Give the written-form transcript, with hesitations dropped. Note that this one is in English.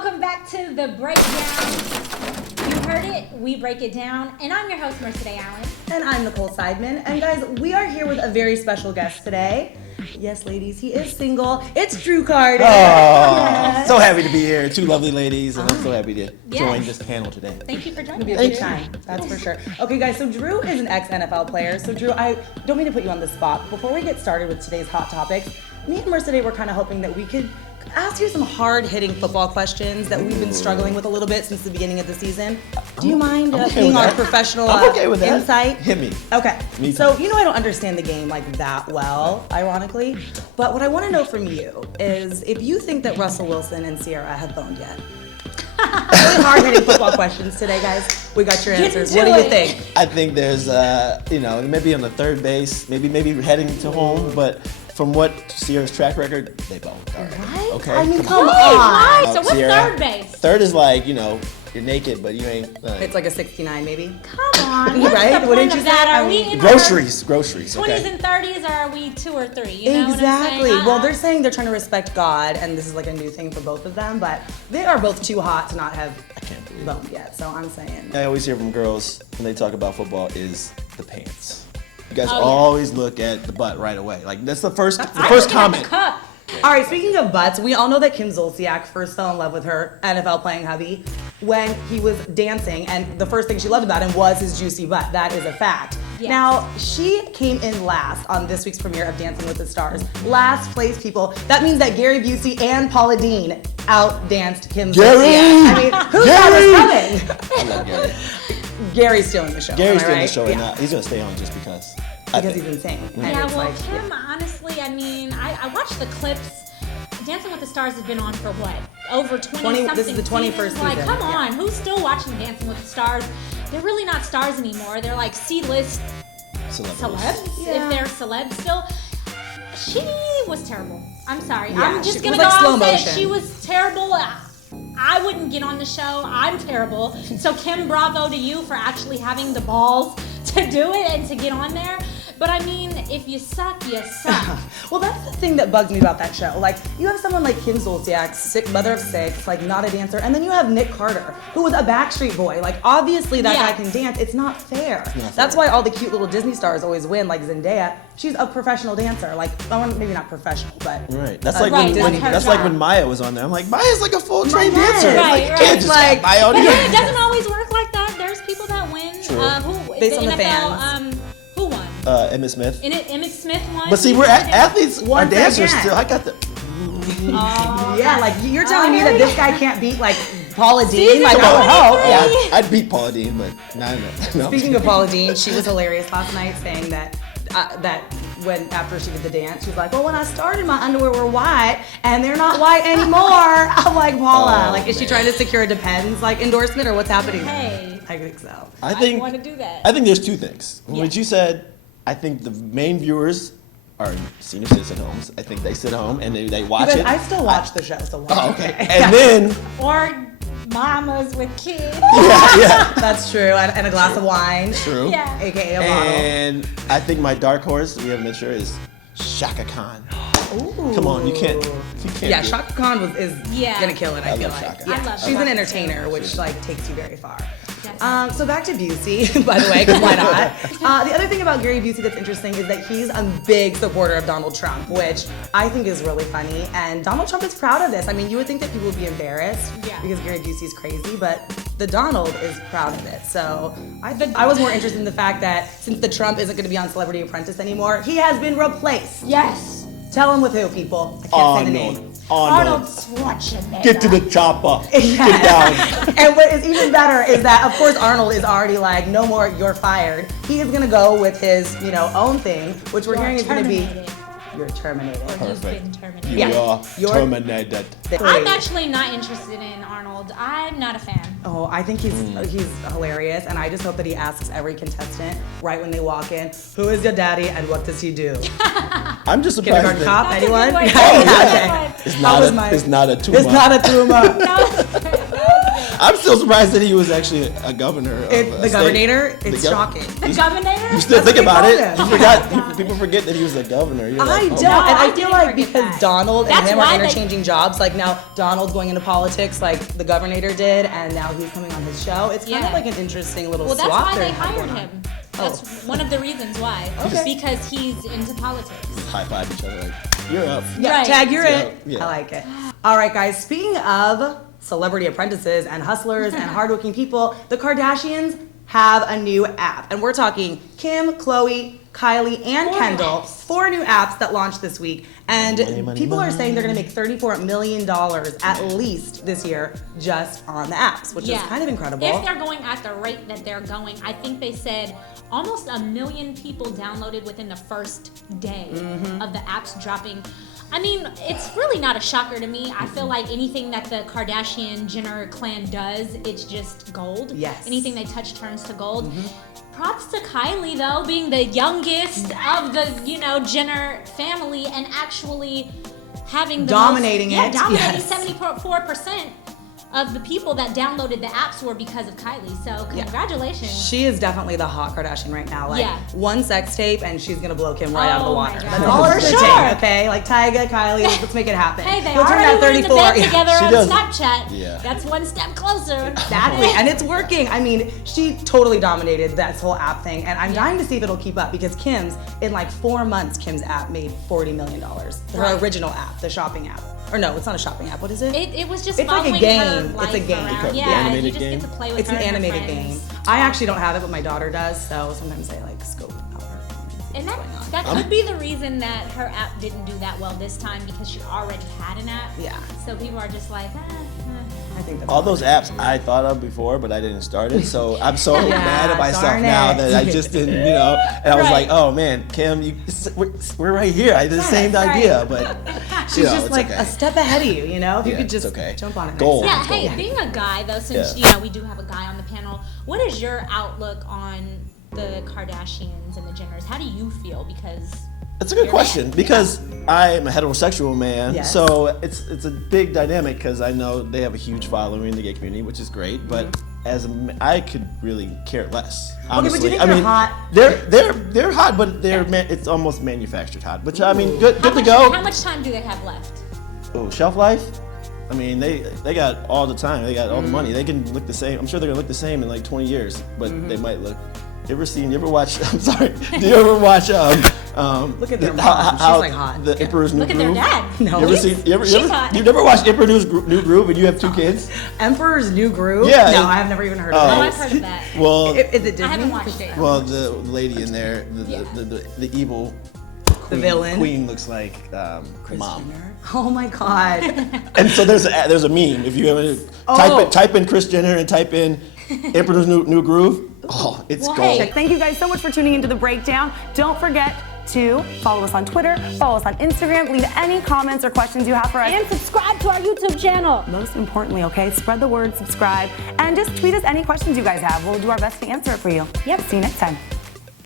welcome back to The Breakdown. You heard it, we break it down. And I'm your host, Mercedes Allen. And I'm Nicole Seidman. And guys, we are here with a very special guest today. Yes, ladies, he is single. It's Drew Carter. Oh, so happy to be here. Two lovely ladies, and I'm so happy to join this panel today. Thank you for joining It'll be a good time, that's for sure. Okay, guys, so Drew is an ex-NFL player. So Drew, I don't mean to put you on the spot, but before we get started with today's hot topics, me and Mercedes were kind of hoping that we could ask you some hard-hitting football questions that we've been struggling with a little bit since the beginning of the season. Do you mind being our professional insight? Hit me. Okay. So, you know I don't understand the game like that well, ironically. But what I want to know from you is if you think that Russell Wilson and Sierra have boned yet. Really hard-hitting football questions today, guys. We got your answers. What do you think? I think there's, maybe on the third base, maybe heading to home, but from what Sierra's track record, they boned. All right. What? Okay. I mean, come on. Why? So what's Sierra, third base? Third is like, you're naked, but you ain't. It's like a 69, maybe. Come on. What's Right? the What point did you of that? say? Are we in Groceries. our Okay. 20s and 30s, or are we 2 or 3? You know Exactly. what I'm saying? Well, they're saying they're trying to respect God, and this is like a new thing for both of them, but they are both too hot to not have boned yet, so I'm saying. I always hear from girls when they talk about football is the pants. You guys always look at the butt right away. Like that's the first comment. The cup. All right, speaking of butts, we all know that Kim Zolciak first fell in love with her NFL playing hubby when he was dancing, and the first thing she loved about him was his juicy butt. That is a fact. Yes. Now, she came in last on this week's premiere of Dancing with the Stars. Last place, people. That means that Gary Busey and Paula Deen outdanced Kim Zolciak. I mean, who saw this coming? I love Gary. Gary's stealing the show. Gary's am I stealing the right? show right Yeah. now. He's gonna stay on just because. Because he's insane. And Yeah, it's well, like, Kim, honestly, I mean, I watched the clips. Dancing with the Stars has been on for what? Over 20-something This is the 21st seasons? Like, season. come on, who's still watching Dancing with the Stars? They're really not stars anymore. They're like C-list celebs, Yeah. if they're celebs still. She was terrible. I'm sorry. Yeah, I'm just she going to was go like out slow and say motion. it. She was terrible. I wouldn't get on the show. I'm terrible. So Kim, bravo to you for actually having the balls to do it and to get on there. But I mean, if you suck, you suck. Well, that's the thing that bugs me about that show. Like, you have someone like Kim Zolciak, mother of 6, like not a dancer, and then you have Nick Carter, who was a Backstreet Boy. Like, obviously that guy can dance. It's not fair. That's why all the cute little Disney stars always win, like Zendaya. She's a professional dancer. Like, maybe not professional, but Right. That's like Right, when that's her job. when Maya was on there. I'm like, Maya's like a full trained Yes. dancer. Right, Like, you right. can't just Like- have Maya on But here. then it doesn't always work like that. There's people that win. True. Based on the NFL, fans. Who won? Emmitt Smith. Emmitt Smith won. But see, we're athletes. Our Once dancers again. still. I got the. yeah, like you're telling me that this guy can't beat like Paula Deen? Season Like, I would hope. 23. Yeah. I'd beat Paula Deen, but no. Speaking of Paula Deen, she was hilarious last night, saying that when after she did the dance, she was like, "Well, when I started, my underwear were white, and they're not white anymore." I'm like, Paula, like, is she trying to secure a Depends like endorsement, or what's happening? Hey, I think so. I think want to do that. I think there's two things. Yeah. What you said, I think the main viewers are senior citizen homes. I think they sit home and they watch But it. I still watch the show, so Oh, okay. And then Or mamas with kids. yeah. that's true, and a glass of wine, True. Yeah. aka a bottle. And I think my dark horse, we haven't mentioned, is Shaka Khan. Ooh. Come on, you can't. Yeah, do it. Shaka Khan is gonna kill it. I feel love like. Shaka. I love She's Shaka an too. entertainer, which like takes you very far. Yes. So back to Busey, by the way, because why not? The other thing about Gary Busey that's interesting is that he's a big supporter of Donald Trump, which I think is really funny. And Donald Trump is proud of this. I mean, you would think that people would be embarrassed because Gary Busey's crazy, but the Donald is proud of it. So I was more interested in the fact that since the Trump isn't going to be on Celebrity Apprentice anymore, he has been replaced. Yes. Tell him with who, people? I can't say the name. Arnold Schwarzenegger. Get to the chopper. Yes. Get down. And what is even better is that, of course, Arnold is already like, no more, you're fired. He is gonna go with his, own thing, which we're hearing is gonna be, you're terminated. You've been terminated. You Yeah. are You're- terminated. I'm actually not interested in Arnold. I'm not a fan. Oh, I think he's hilarious, and I just hope that he asks every contestant right when they walk in, who is your daddy and what does he do? I'm just surprised Kindergarten that cop, That's a anyone? good one. Yeah, That's a okay. good one. it's That not was a my- it's not a tumor. It's not a tumor. That was good. I'm still surprised that he was actually a governor. Of The governor? It's shocking. The governor? You still think about call it. him. You forgot. People forget that he was a governor. You're I like, don't, oh, and I I feel didn't like forget because that. Donald and That's him why are they- interchanging jobs, like now Donald's going into politics like the governor did, and now he's coming on his show. It's kind of Yeah. like an interesting little Well, that's swap why there they you have hired going on. him. That's one of the reasons why. Okay. Because he's into politics. high five each other like, you're up. Yeah, Right. tag, you're Yeah, it. yeah. I like it. All right, guys, speaking of celebrity apprentices and hustlers and hardworking people, the Kardashians have a new app. And we're talking Kim, Khloe, Kylie, and Four Kendall. apps. 4 new apps that launched this week. And Money, money, people are money. saying they're gonna make $34 million at least this year just on the apps, which is kind of incredible. If they're going at the rate that they're going, I think they said almost 1 million people downloaded within the first day of the apps dropping. I mean, it's really not a shocker to me. I feel like anything that the Kardashian Jenner clan does, it's just gold. Yes. Anything they touch turns to gold. Props to Kylie though, being the youngest of the, Jenner family and actually having the Dominating most, it, dominating yes. 74% of the people that downloaded the apps were because of Kylie. So congratulations. She is definitely the hot Kardashian right now. Like Yeah. one sex tape and she's gonna blow Kim right out of the Oh my water. God. That's all For it's gonna sure. take, okay? Like Tyga, Kylie, let's make it happen. Hey, they You'll turn already that were in the 34. bed Yeah. together She on does. Snapchat. Yeah. That's one step closer. Exactly, and it's working. I mean, she totally dominated that whole app thing, and I'm dying to see if it'll keep up because in like 4 months, Kim's app made $40 million. Her Right. original app, the shopping app. Or no, it's not a shopping app. What is it? It was just It's like a following game. her It's a life game. around. The Yeah, animated you just game? get to play with It's her an and her animated friends. game. I actually don't have it, but my daughter does, so sometimes I like scope out her phone and see And what's going on. that could be the reason that her app didn't do that well this time because she already had an app. Yeah. So people are just like, I think that's All those apps I thought of before, but I didn't start it. So I'm so mad at myself darn now it. that I just didn't, and I was Right. like, oh man, Kim, we're right here. I did the same right. idea, but She's just it's like okay. a step ahead of you, If you Yeah, could it's just okay. jump on it. Gold. next yeah, time. hey, being a guy though, since Yeah. we do have a guy on the panel, what is your outlook on the Kardashians and the Jenners? How do you feel? Because It's a good You're question mad. because I'm a heterosexual man, Yes. so it's a big dynamic because I know they have a huge following in the gay community, which is great. But I could really care less. Honestly, but do you think I they're mean, hot? They're hot, but it's almost manufactured hot. Which I mean, good to go. How much time do they have left? Oh, shelf life. I mean, they got all the time. They got all the money. They can look the same. I'm sure they're gonna look the same in like 20 years, but they might look. You ever watch? I'm sorry. Do you ever watch? Look at their mom. She's like hot. The Emperor's New Look at Groove. their dad. No. You ever She's- seen? You ever, she's hot. You've never watched Emperor's New Groove, and you have 2 kids? Emperor's New Groove? Yeah, No, it- I have never even heard Oh. of Oh, it. I've heard of that. Well, Is it Disney? I haven't watched it. well, the lady in there, Yeah. the evil. Queen, villain? Queen looks like Kris mom. Jenner? Oh my god. And so there's a meme. If you ever type in Kris Jenner and type in Emperor's New Groove, oh, it's Well, gold. hey. Thank you guys so much for tuning into The Breakdown. Don't forget to follow us on Twitter, follow us on Instagram, leave any comments or questions you have for us. And subscribe to our YouTube channel. Most importantly, okay, spread the word, subscribe, and just tweet us any questions you guys have. We'll do our best to answer it for you. Yep. See you next time.